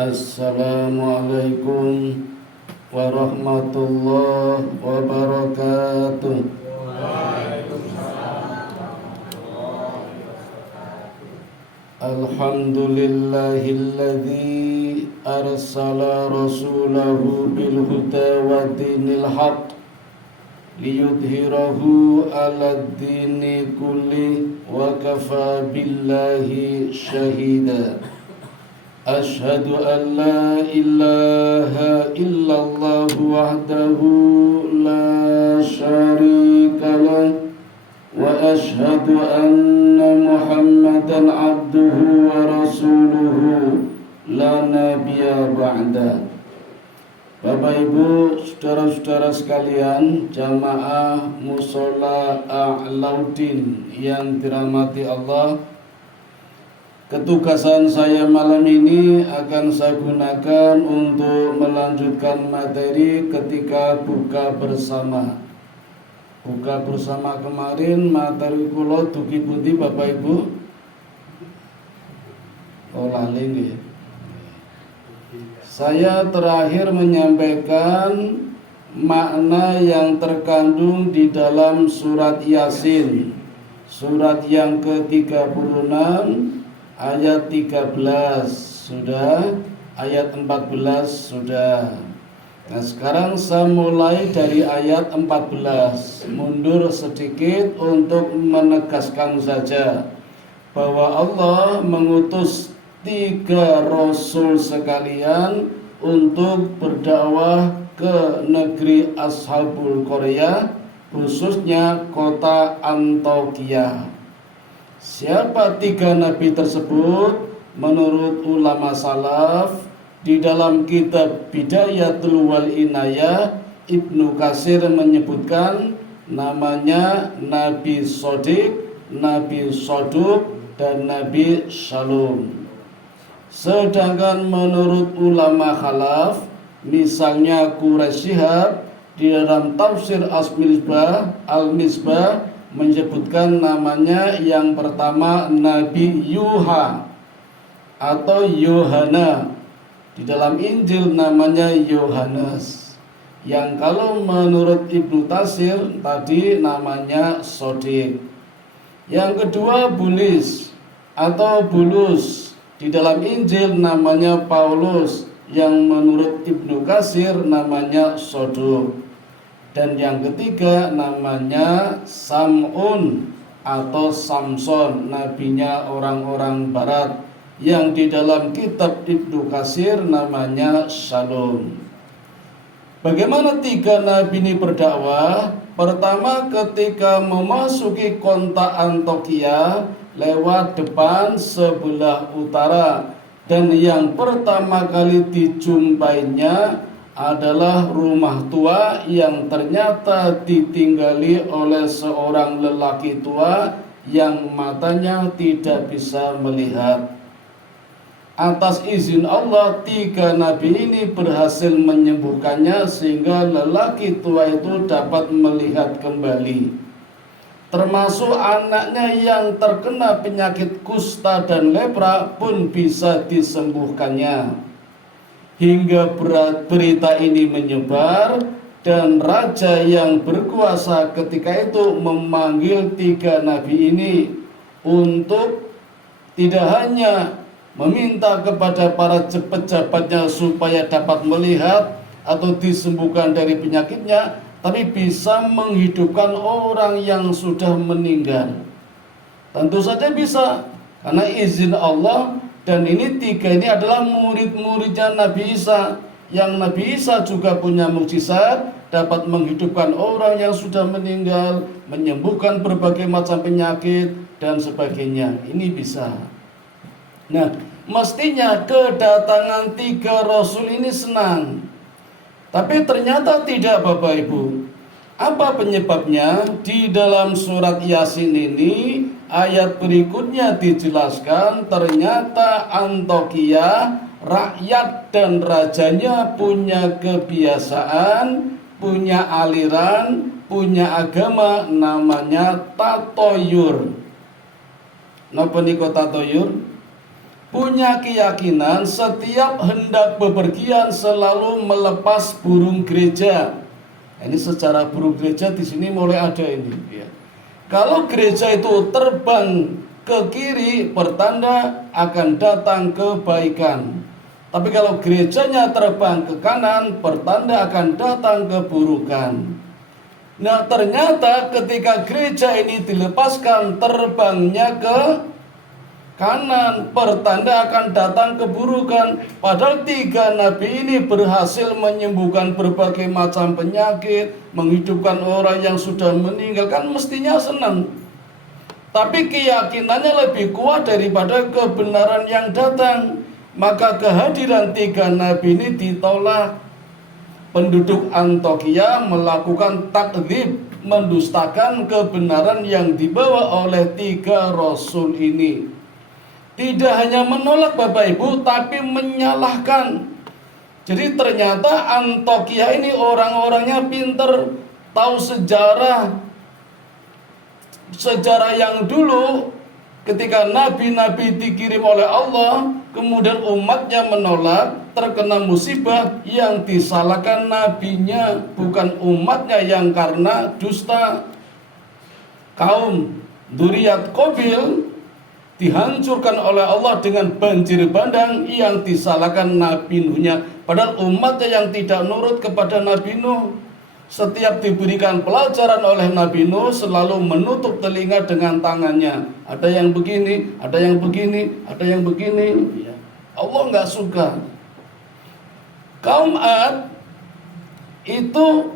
Assalamualaikum warahmatullahi wabarakatuh. Alhamdulillahilladzi arsala rasulahu bil huda wa dinil haqq liyudhhirahu 'alad dini kulli wa kafa billahi syahida. Asyhadu an la ilaha illallah wahdahu la syarika lah wa asyhadu anna Muhammadan abduhu wa rasuluhu la nabiyya ba'da. Bapak Ibu, saudara-saudara sekalian, jamaah Mushola A'lauddin yang dirahmati Allah, ketugasan saya malam ini akan saya gunakan untuk melanjutkan materi ketika buka bersama. Buka bersama kemarin materi kula dugi pundi Bapak Ibu? Oh lali nggih. Saya terakhir menyampaikan makna yang terkandung di dalam surat Yasin, surat yang ke-36 ayat 13 sudah, ayat 14 sudah. Nah sekarang saya mulai dari ayat 14, mundur sedikit untuk menegaskan saja bahwa Allah mengutus 3 rasul sekalian untuk berdakwah ke negeri Ashabul Qaryah, khususnya kota Antokia. Siapa 3 nabi tersebut? Menurut ulama salaf, di dalam kitab Bidayatul wal Inayah, Ibnu Katsir menyebutkan namanya Nabi Shodiq, Nabi Soduk, dan Nabi Shalom. Sedangkan menurut ulama khalaf, misalnya Quraisy Shihab, di dalam tafsir Al-Misbah menyebutkan namanya yang pertama Nabi Yuha atau Yohana. Di dalam Injil namanya Yohanes. Yang kalau menurut Ibnu Katsir tadi namanya Shodiq. Yang kedua Bulis atau Bulus. Di dalam Injil namanya Paulus. Yang menurut Ibnu Katsir namanya Soduk. Dan yang ketiga namanya Sam'un atau Samson, nabinya orang-orang barat, yang di dalam kitab Ibnu Katsir namanya Shalom. Bagaimana 3 nabi ini berdakwah? Pertama, ketika memasuki kota Antokia lewat depan sebelah utara, dan yang pertama kali dijumpainya adalah rumah tua yang ternyata ditinggali oleh seorang lelaki tua yang matanya tidak bisa melihat. Atas izin Allah, 3 nabi ini berhasil menyembuhkannya sehingga lelaki tua itu dapat melihat kembali. Termasuk anaknya yang terkena penyakit kusta dan lepra pun bisa disembuhkannya. Hingga berita ini menyebar, dan raja yang berkuasa ketika itu memanggil 3 nabi ini untuk tidak hanya meminta kepada para pejabatnya supaya dapat melihat atau disembuhkan dari penyakitnya, tapi bisa menghidupkan orang yang sudah meninggal. Tentu saja bisa, karena izin Allah. Dan ini 3 ini adalah murid-muridnya Nabi Isa, yang Nabi Isa juga punya mukjizat, dapat menghidupkan orang yang sudah meninggal, menyembuhkan berbagai macam penyakit dan sebagainya. Ini bisa. Nah, mestinya kedatangan 3 rasul ini senang, tapi ternyata tidak Bapak Ibu. Apa penyebabnya? Di dalam surat Yasin ini ayat berikutnya dijelaskan, ternyata Antokia, rakyat dan rajanya punya kebiasaan, punya aliran, punya agama namanya tatoyur. Napa niku tatoyur? punya keyakinan setiap hendak bepergian selalu melepas burung gereja. Ini secara burung gereja di sini mulai ada ini. Ya. Kalau gereja itu terbang ke kiri, pertanda akan datang kebaikan. Tapi kalau gerejanya terbang ke kanan, pertanda akan datang keburukan. Nah, ternyata ketika gereja ini dilepaskan terbangnya ke kanan, pertanda akan datang keburukan. Padahal 3 nabi ini berhasil menyembuhkan berbagai macam penyakit, menghidupkan orang yang sudah meninggal, kan mestinya senang. Tapi keyakinannya lebih kuat daripada kebenaran yang datang. Maka kehadiran 3 nabi ini ditolak. Penduduk Antiokhia melakukan takdzib, mendustakan kebenaran yang dibawa oleh 3 rasul ini. Tidak hanya menolak Bapak Ibu, tapi menyalahkan. Jadi ternyata Antiokhia ini orang-orangnya pinter, tahu sejarah yang dulu. Ketika nabi-nabi dikirim oleh Allah, kemudian umatnya menolak, terkena musibah, yang disalahkan nabinya, bukan umatnya yang karena dusta. Kaum Dzurriyyat Qabil dihancurkan oleh Allah dengan banjir bandang, yang disalahkan Nabi Nuhnya. Padahal umatnya yang tidak nurut kepada Nabi Nuh. Setiap diberikan pelajaran oleh Nabi Nuh selalu menutup telinga dengan tangannya. Ada yang begini, ada yang begini, ada yang begini. Allah nggak suka. Kaum Ad itu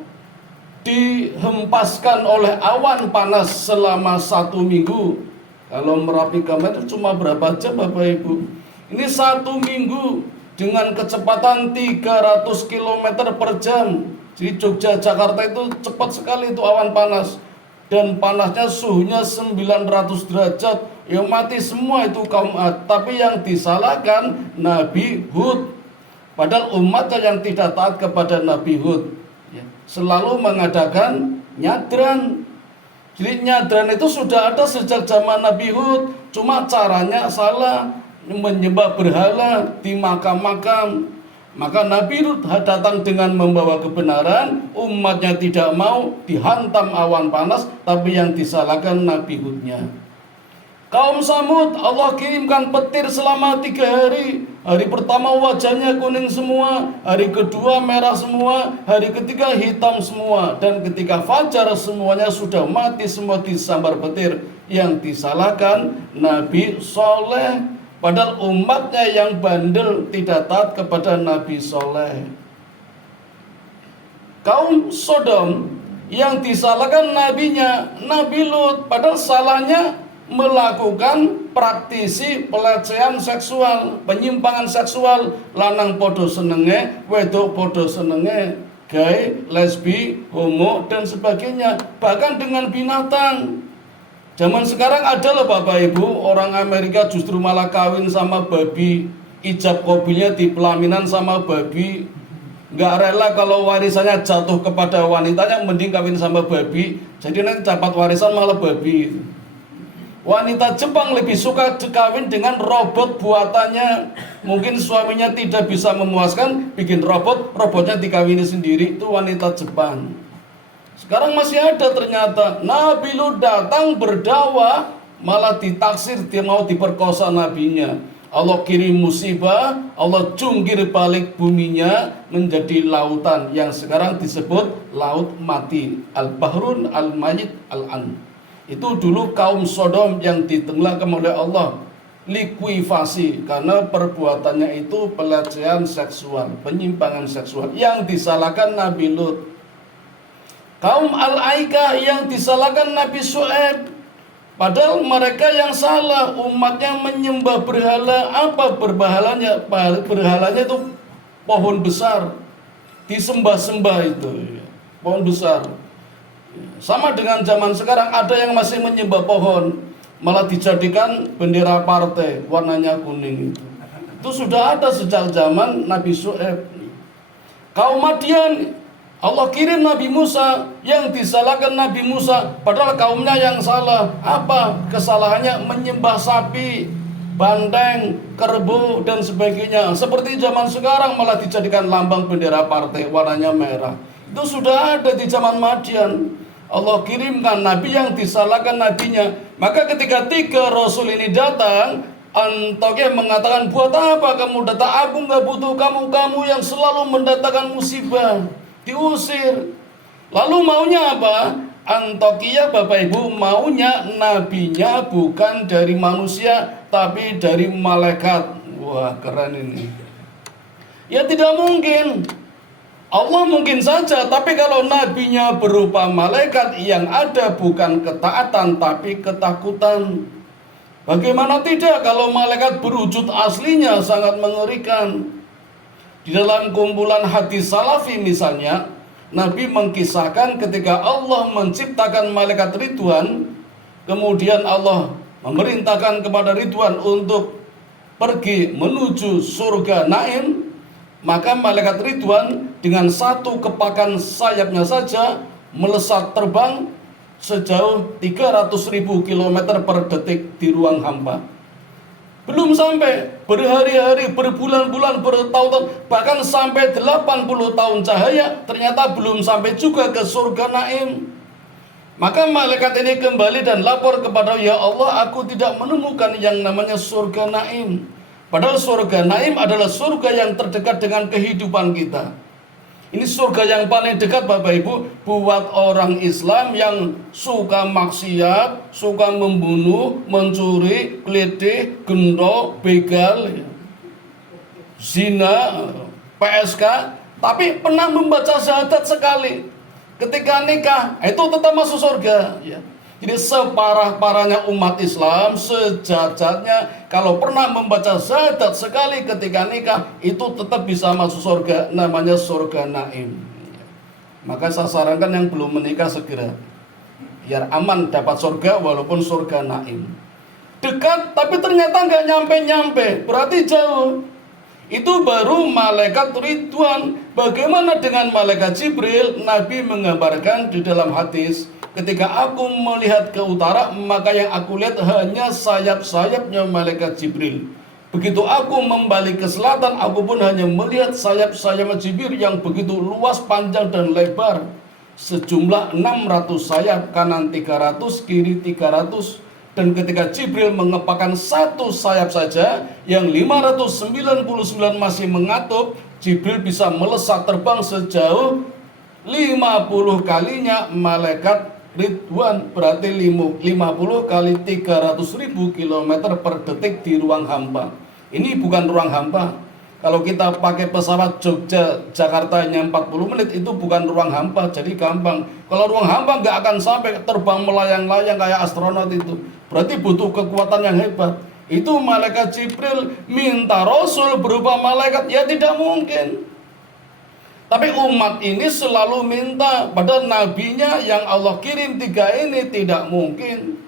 dihempaskan oleh awan panas selama 1 minggu. Kalau Merapi Gambir itu cuma berapa jam Bapak Ibu? Ini 1 minggu dengan kecepatan 300 km per jam. Jadi Jogja Jakarta itu cepat sekali itu awan panas. Dan panasnya suhunya 900 derajat. Ya mati semua itu kaum Ad. Tapi yang disalahkan Nabi Hud. Padahal umatnya yang tidak taat kepada Nabi Hud selalu mengadakan nyadran. Jadi nyadran itu sudah ada sejak zaman Nabi Hud. Cuma caranya salah, menyembah berhala di makam-makam. Maka Nabi Hud datang dengan membawa kebenaran, umatnya tidak mau, dihantam awan panas, tapi yang disalahkan Nabi Hudnya. Kaum Samud, Allah kirimkan petir selama 3 hari. Hari pertama wajahnya kuning semua, hari kedua merah semua, hari ketiga hitam semua. Dan ketika fajar semuanya sudah mati semua disambar petir. Yang disalahkan Nabi Soleh. Padahal umatnya yang bandel tidak taat kepada Nabi Soleh. Kaum Sodom yang disalahkan nabinya Nabi Lut. Padahal salahnya melakukan praktisi pelecehan seksual, penyimpangan seksual. Lanang podo senenge, wedok podo senenge, gay, lesbi, homo dan sebagainya. Bahkan dengan binatang. Zaman sekarang ada loh Bapak Ibu, orang Amerika justru malah kawin sama babi, ijab qabilnya di pelaminan sama babi. Nggak rela kalau warisannya jatuh kepada wanitanya, mending kawin sama babi. Jadi nanti dapat warisan malah babi. Wanita Jepang lebih suka kawin dengan robot buatannya. Mungkin suaminya tidak bisa memuaskan, bikin robot, robotnya dikawini sendiri. Itu wanita Jepang. Sekarang masih ada ternyata. Nabi Lut datang berdakwah, malah ditaksir dia mau diperkosa nabinya. Allah kirim musibah, Allah jungkir balik buminya menjadi lautan yang sekarang disebut laut mati. Al-Bahrun Al-Mayyit Al-An. Itu dulu kaum Sodom yang ditenggelamkan oleh Allah, likuifasi karena perbuatannya itu pelecehan seksual, penyimpangan seksual. Yang disalahkan Nabi Lut. Kaum Al-Aikah yang disalahkan Nabi Syuaib. Padahal mereka yang salah, umatnya menyembah berhala. Apa berhalanya? Berhalanya itu pohon besar, disembah-sembah itu, pohon besar. Sama dengan zaman sekarang, ada yang masih menyembah pohon, malah dijadikan bendera partai, warnanya kuning itu. Itu sudah ada sejak zaman Nabi Syuaib. Kaum Madian, Allah kirim Nabi Musa, yang disalahkan Nabi Musa, padahal kaumnya yang salah. Apa kesalahannya? Menyembah sapi. banteng, kerbau, dan sebagainya. Seperti zaman sekarang malah dijadikan lambang bendera partai, warnanya merah. Itu sudah ada di zaman Madian. Allah kirimkan nabi yang disalahkan nabinya. Maka ketika 3 rasul ini datang, Antiokhia mengatakan, buat apa kamu datang? Aku nggak butuh kamu yang selalu mendatangkan musibah. Diusir. Lalu maunya apa? Antiokhia, Bapak Ibu, maunya nabinya bukan dari manusia, tapi dari malaikat. Wah, keren ini. Ya tidak mungkin. Allah mungkin saja, tapi kalau nabinya berupa malaikat, yang ada bukan ketaatan, tapi ketakutan. Bagaimana tidak kalau malaikat berwujud aslinya sangat mengerikan. Di dalam kumpulan hadis salafi misalnya, Nabi mengkisahkan ketika Allah menciptakan malaikat Ridwan, kemudian Allah memerintahkan kepada Ridwan untuk pergi menuju surga Naim, maka malaikat Ridwan dengan satu kepakan sayapnya saja melesat terbang sejauh 300.000 km per detik di ruang hampa. Belum sampai berhari-hari, berbulan-bulan, bertahun-tahun, bahkan sampai 80 tahun cahaya, ternyata belum sampai juga ke surga Naim. Maka malaikat ini kembali dan lapor kepada, ya Allah, aku tidak menemukan yang namanya surga Naim. Padahal surga Naim adalah surga yang terdekat dengan kehidupan kita. Ini surga yang paling dekat, Bapak Ibu, buat orang Islam yang suka maksiat, suka membunuh, mencuri, kelitih, gendong, begal, zina, PSK, tapi pernah membaca syahadat sekali. Ketika nikah, itu tetap masuk surga. Jadi separah-parahnya umat Islam, sejajatnya, kalau pernah membaca syahadat sekali ketika nikah, itu tetap bisa masuk surga, namanya surga Naim. Maka saya sarankan yang belum menikah segera, biar aman dapat surga walaupun surga Naim. Dekat tapi ternyata nggak nyampe-nyampe, berarti jauh. Itu baru malaikat Ridwan. Bagaimana dengan malaikat Jibril? Nabi menggambarkan di dalam hadis, ketika aku melihat ke utara, maka yang aku lihat hanya sayap-sayapnya malaikat Jibril. Begitu aku membalik ke selatan, aku pun hanya melihat sayap-sayap Jibril yang begitu luas, panjang, dan lebar. Sejumlah 600 sayap, kanan 300, kiri 300. Dan ketika Jibril mengepakkan satu sayap saja, yang 599 masih mengatup, Jibril bisa melesat terbang sejauh 50 kalinya malaikat Ridwan. Berarti 50 kali 300.000 km per detik di ruang hampa. Ini bukan ruang hampa. Kalau kita pakai pesawat Jogja Jakarta hanya 40 menit, itu bukan ruang hampa, jadi gampang. Kalau ruang hampa nggak akan sampai terbang melayang-layang kayak astronot itu. Berarti butuh kekuatan yang hebat. Itu malaikat Jibril minta Rasul berupa malaikat, ya tidak mungkin. Tapi umat ini selalu minta, padahal nabinya yang Allah kirim 3 ini tidak mungkin.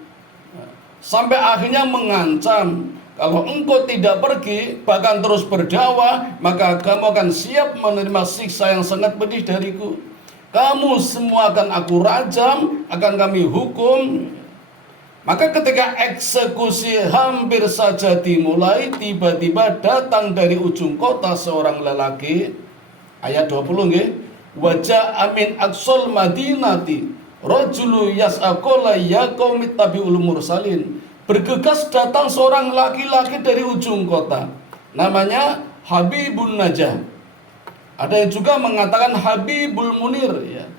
Sampai akhirnya mengancam, kalau engkau tidak pergi, bahkan terus berdakwah, maka kamu akan siap menerima siksa yang sangat pedih dariku. Kamu semua akan aku rajam, akan kami hukum. Maka ketika eksekusi hampir saja dimulai, tiba-tiba datang dari ujung kota seorang lelaki. Ayat 20 nggih. Wajah amin aqsal madinati rajulu yas'aqala ya qaumit tabi'ul mursalin. Bergegas datang seorang laki-laki dari ujung kota, namanya Habibun Najah. Ada yang juga mengatakan Habibul Munir, ya.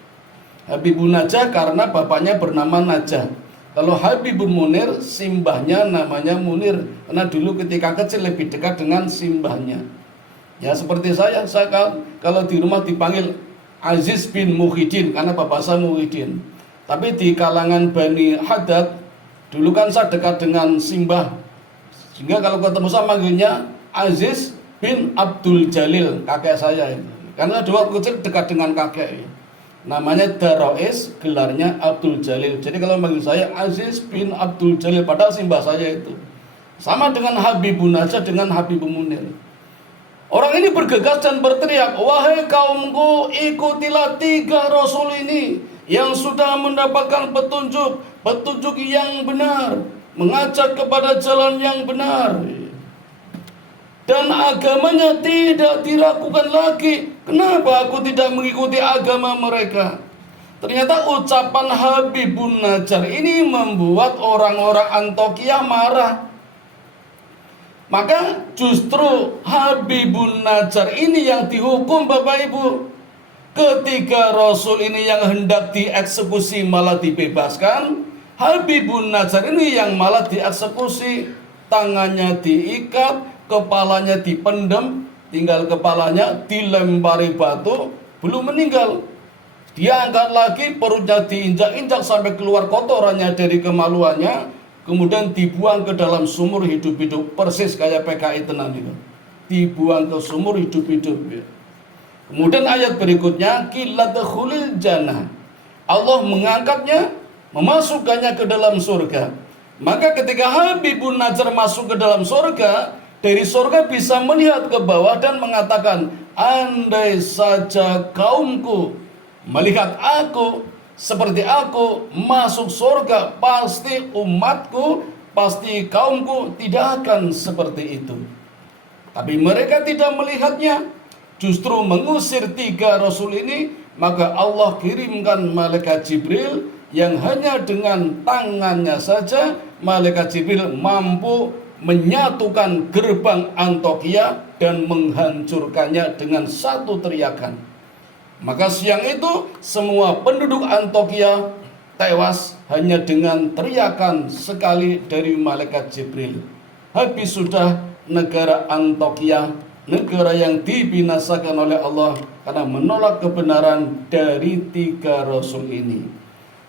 Habibun Najah karena bapaknya bernama Najah. Kalau Habibul Munir, simbahnya namanya Munir, karena dulu ketika kecil lebih dekat dengan simbahnya. Ya seperti saya kalau di rumah dipanggil Aziz bin Muhyiddin karena bapak saya Muhyiddin. Tapi di kalangan Bani Haddad, dulu kan saya dekat dengan simbah, sehingga kalau ketemu saya manggilnya Aziz bin Abdul Jalil, kakek saya itu. Karena dua kecil dekat dengan kakek. Namanya Darois, gelarnya Abdul Jalil. Jadi kalau manggil saya Aziz bin Abdul Jalil, padahal simbah saya itu. Sama dengan Habibun Najah dengan Habibun Munir. Orang ini bergegas dan berteriak, wahai kaumku, ikutilah 3 rasul ini yang sudah mendapatkan petunjuk yang benar. mengajak kepada jalan yang benar. Dan agamanya tidak diragukan lagi. Kenapa aku tidak mengikuti agama mereka? Ternyata ucapan Habibun Najjar ini membuat orang-orang Antiokhia marah. Maka justru Habibun Najjar ini yang dihukum, Bapak Ibu. Ketika Rasul ini yang hendak dieksekusi malah dibebaskan, Habibun Najjar ini yang malah dieksekusi. Tangannya diikat, kepalanya dipendam, tinggal kepalanya dilempari batu, belum meninggal. Dia angkat lagi, perutnya diinjak-injak sampai keluar kotorannya dari kemaluannya, kemudian dibuang ke dalam sumur hidup-hidup, persis kayak PKI tenan itu. Dibuang ke sumur hidup-hidup. Kemudian ayat berikutnya, Qiladkhulil jannah. Allah mengangkatnya, memasukkannya ke dalam surga. Maka ketika Habibun Najjar masuk ke dalam surga, dari surga bisa melihat ke bawah dan mengatakan, andai saja kaumku melihat aku seperti aku masuk surga, pasti umatku, pasti kaumku tidak akan seperti itu. Tapi mereka tidak melihatnya, justru mengusir 3 rasul ini. Maka Allah kirimkan malaikat Jibril yang hanya dengan tangannya saja malaikat Jibril mampu menyatukan gerbang Antiokhia dan menghancurkannya dengan satu teriakan. Maka siang itu semua penduduk Antiokhia tewas hanya dengan teriakan sekali dari malaikat Jibril. Habis sudah negara Antiokhia, negara yang dibinasakan oleh Allah karena menolak kebenaran dari 3 rasul ini.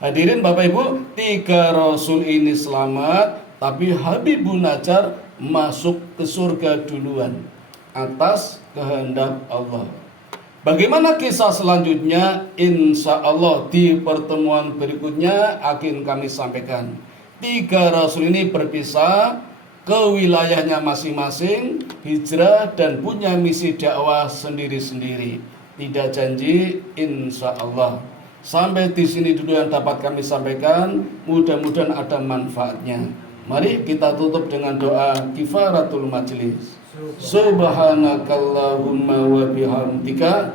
Hadirin Bapak Ibu, 3 rasul ini selamat, tapi Habibun Najjar masuk ke surga duluan atas kehendak Allah. Bagaimana kisah selanjutnya? Insya Allah di pertemuan berikutnya akan kami sampaikan. 3 rasul ini berpisah ke wilayahnya masing-masing, hijrah dan punya misi dakwah sendiri-sendiri. Tidak janji, insya Allah. Sampai di sini dulu yang dapat kami sampaikan. Mudah-mudahan ada manfaatnya. Mari kita tutup dengan doa kifaratul majlis. Subhanakallahumma wa bihamdika